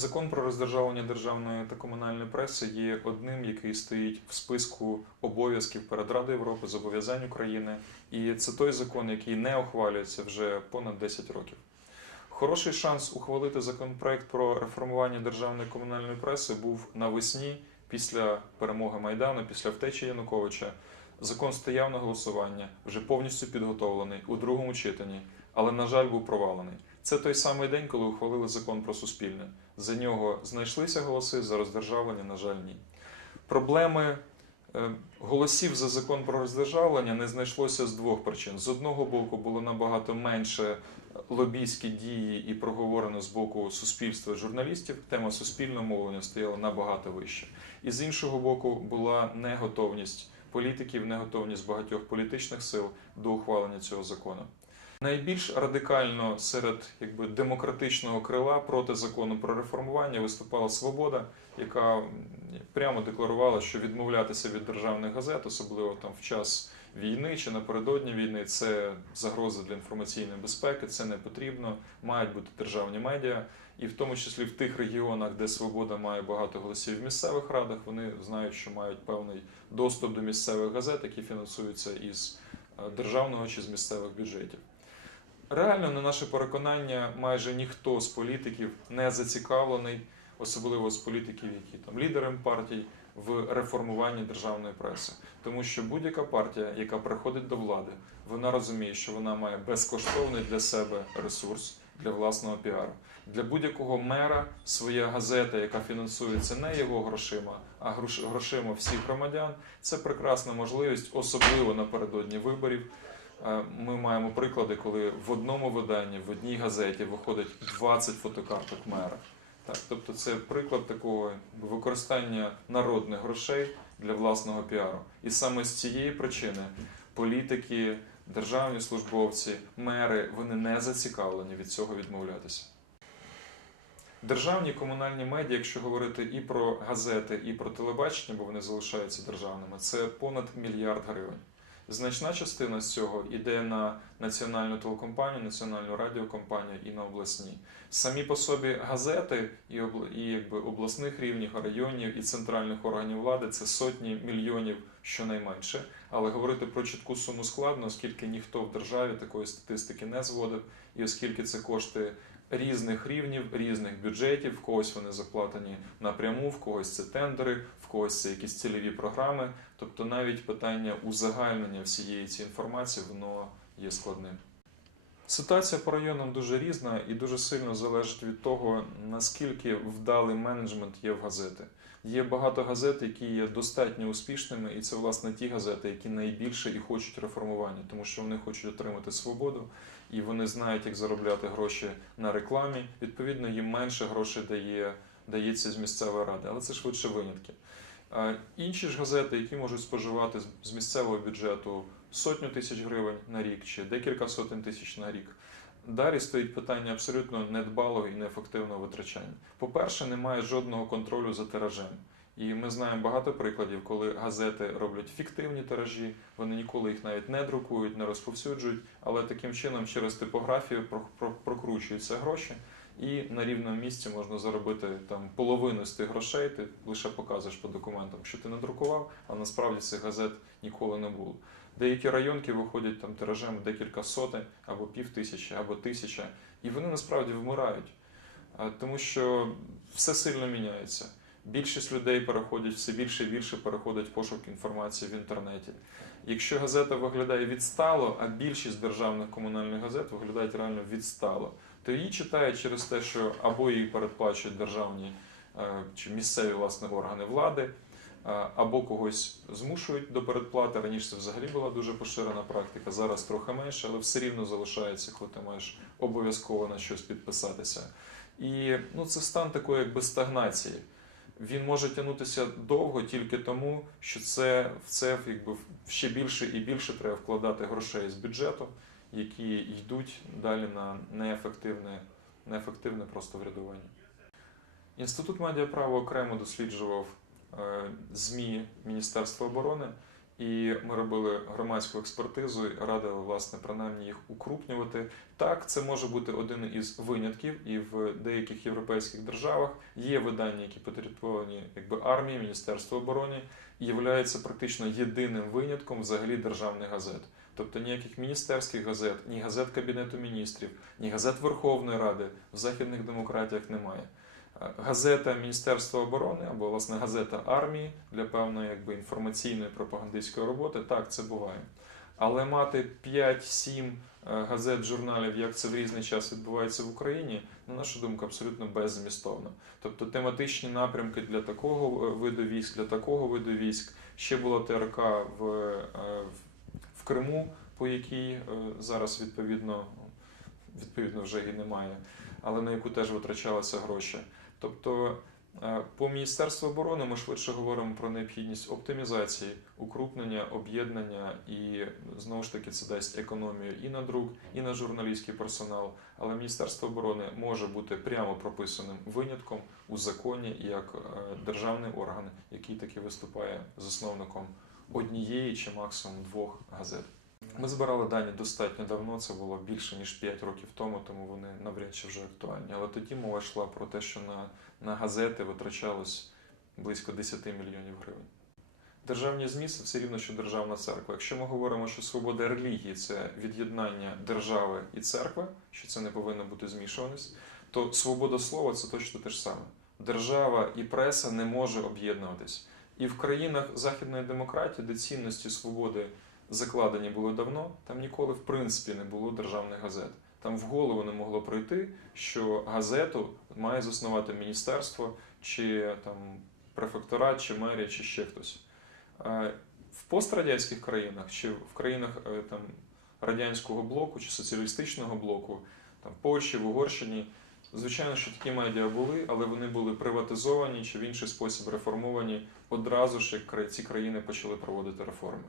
Закон про роздержавлення державної та комунальної преси є одним, який стоїть в списку обов'язків перед Радою Європи, зобов'язань України. І це той закон, який не ухвалюється вже понад 10 років. Хороший шанс ухвалити законопроект про реформування державної комунальної преси був навесні після перемоги Майдану, після втечі Януковича. Закон стояв на голосування, вже повністю підготовлений у другому читанні, але, на жаль, був провалений. Це той самий день, коли ухвалили закон про суспільне. За нього знайшлися голоси, за роздержавлення, на жаль, ні. Проблеми е, голосів за закон про роздержавлення не знайшлося з двох причин. З одного боку, було набагато менше лобійські дії і проговорено з боку суспільства журналістів. Тема суспільного мовлення стояла набагато вище. І з іншого боку, була неготовність політиків, неготовність багатьох політичних сил до ухвалення цього закону. Найбільш радикально серед якби демократичного крила проти закону про реформування виступала свобода, яка прямо декларувала, що відмовлятися від державних газет, особливо там в час війни чи напередодні війни, це загроза для інформаційної безпеки, це не потрібно. Мають бути державні медіа, і в тому числі в тих регіонах, де свобода має багато голосів в місцевих радах, вони знають, що мають певний доступ до місцевих газет, які фінансуються із е, державного чи з місцевих бюджетів. Реально, на наше переконання, майже ніхто з політиків не зацікавлений, особливо з політиків, які там лідером партій, в реформуванні державної преси. Тому що будь-яка партія, яка приходить до влади, вона розуміє, що вона має безкоштовний для себе ресурс для власного піару. Для будь-якого мера своя газета, яка фінансується не його грошима, а грошима всіх громадян, це прекрасна можливість, особливо напередодні виборів. Ми маємо приклади, коли в одному виданні, в одній газеті виходить 20 фотокарток мера. Так, тобто це приклад такого використання народних грошей для власного піару. І саме з цієї причини політики, державні службовці, мери вони не зацікавлені від цього відмовлятися. Державні комунальні медіа, якщо говорити і про газети, і про телебачення, бо вони залишаються державними, це понад мільярд гривень. Значна частина з цього йде на національну телекомпанію, національну радіокомпанію і на обласні. Самі по собі газети і, якби обласних рівнів, районів і центральних органів влади це сотні мільйонів щонайменше. Але говорити про чітку суму складно, оскільки ніхто в державі такої статистики не зводив, і оскільки це кошти різних рівнів, різних бюджетів, в когось вони заплатені напряму, в когось це тендери, в когось це якісь цільові програми. Тобто навіть питання узагальнення всієї цієї інформації воно є складним. Ситуація по районам дуже різна і дуже сильно залежить від того, наскільки вдалий менеджмент є в газети. Є багато газет, які є достатньо успішними, і це власне ті газети, які найбільше і хочуть реформування, тому що вони хочуть отримати свободу, і вони знають, як заробляти гроші на рекламі. Відповідно, їм менше грошей дає, дається з місцевої ради, але це швидше винятки. Інші ж газети, які можуть споживати з місцевого бюджету сотню тисяч гривень на рік чи декілька сотень тисяч на рік. Далі стоїть питання абсолютно недбалого і неефективного витрачання. По-перше, немає жодного контролю за тиражем. І ми знаємо багато прикладів, коли газети роблять фіктивні тиражі, вони ніколи їх навіть не друкують, не розповсюджують, але таким чином через типографію про- про- прокручуються гроші, і на рівному місці можна заробити там половину з тих грошей. Ти лише показуєш по документам, що ти надрукував, а насправді цих газет ніколи не було. Деякі районки виходять там тиражем декілька сотень або пів тисячі, або тисяча, і вони насправді вмирають, тому що все сильно міняється. Більшість людей переходять все більше і більше переходять в пошук інформації в інтернеті. Якщо газета виглядає відстало, а більшість державних комунальних газет виглядають реально відстало, то її читають через те, що або її передплачують державні е, чи місцеві власне органи влади, е, або когось змушують до передплати. Раніше це взагалі була дуже поширена практика, зараз трохи менше, але все рівно залишається, коли ти маєш обов'язково на щось підписатися. І ну, це стан такої якби стагнації. Він може тягнутися довго тільки тому, що це в це якби ще більше і більше треба вкладати грошей з бюджету, які йдуть далі на неефективне, неефективне просто врядування. Інститут медіаправа окремо досліджував е, ЗМІ Міністерства оборони І ми робили громадську експертизу і радили власне принаймні їх укрупнювати. Так, це може бути один із винятків, і в деяких європейських державах є видання, які підпорядковані якби армії, Міністерству оборони, і являються практично єдиним винятком взагалі державних газет. Тобто ніяких міністерських газет, ні газет Кабінету міністрів, ні газет Верховної Ради в західних демократіях немає. Е, Газета Міністерства оборони або власне газета армії для певної якби інформаційної пропагандистської роботи, так це буває. Але мати 5-7 е, газет, журналів, як це в різний час відбувається в Україні, на нашу думку, абсолютно беззмістовно. Тобто тематичні напрямки для такого е, виду військ, для такого виду військ. Ще була ТРК в Криму, по якій е, зараз відповідно, відповідно вже і немає, але на яку теж витрачалися гроші. Тобто е, по Міністерству оборони ми швидше говоримо про необхідність оптимізації, укрупнення, об'єднання і знову ж таки це дасть економію і на друк, і на журналістський персонал. Але Міністерство оборони може бути прямо прописаним винятком у законі як е, державний орган, який таки виступає засновником однієї чи максимум двох газет. Ми збирали дані достатньо давно, це було більше ніж 5 років тому, тому вони навряд чи вже актуальні. Але тоді мова йшла про те, що на, на газети витрачалось близько 10 мільйонів гривень. Державні ЗМІ це все рівно, що державна церква. Якщо ми говоримо, що свобода релігії це від'єднання держави і церкви, що це не повинно бути змішуванись, то свобода слова це точно те ж саме. Держава і преса не може об'єднуватись. І в країнах західної демократії, де цінності свободи закладені були давно, там ніколи в принципі не було державних газет. Там в голову не могло пройти, що газету має заснувати міністерство, чи там префекторат, чи мерія, чи ще хтось. Е, В пострадянських країнах, чи в країнах е, там, радянського блоку чи соціалістичного блоку, там, в Польщі, в Угорщині, звичайно, що такі медіа були, але вони були приватизовані чи в інший спосіб реформовані одразу ж, як ці країни почали проводити реформи.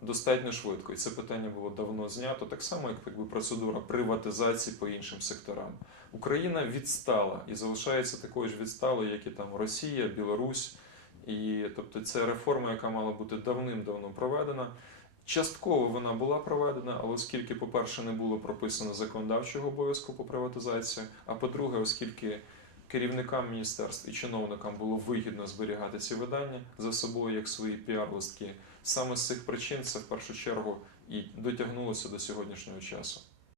Достатньо швидко, і це питання було давно знято, так само, як якби процедура приватизації по іншим секторам. Україна відстала і залишається такою ж відсталою, як і там Росія, Білорусь. І тобто це реформа, яка мала бути давним-давно проведена. Частково вона була проведена, але оскільки, по-перше, не було прописано законодавчого обов'язку по приватизації, а по-друге, оскільки керівникам міністерств і чиновникам було вигідно зберігати ці видання за собою як свої піар-листки, саме з цих причин це в першу чергу і дотягнулося до сьогоднішнього часу.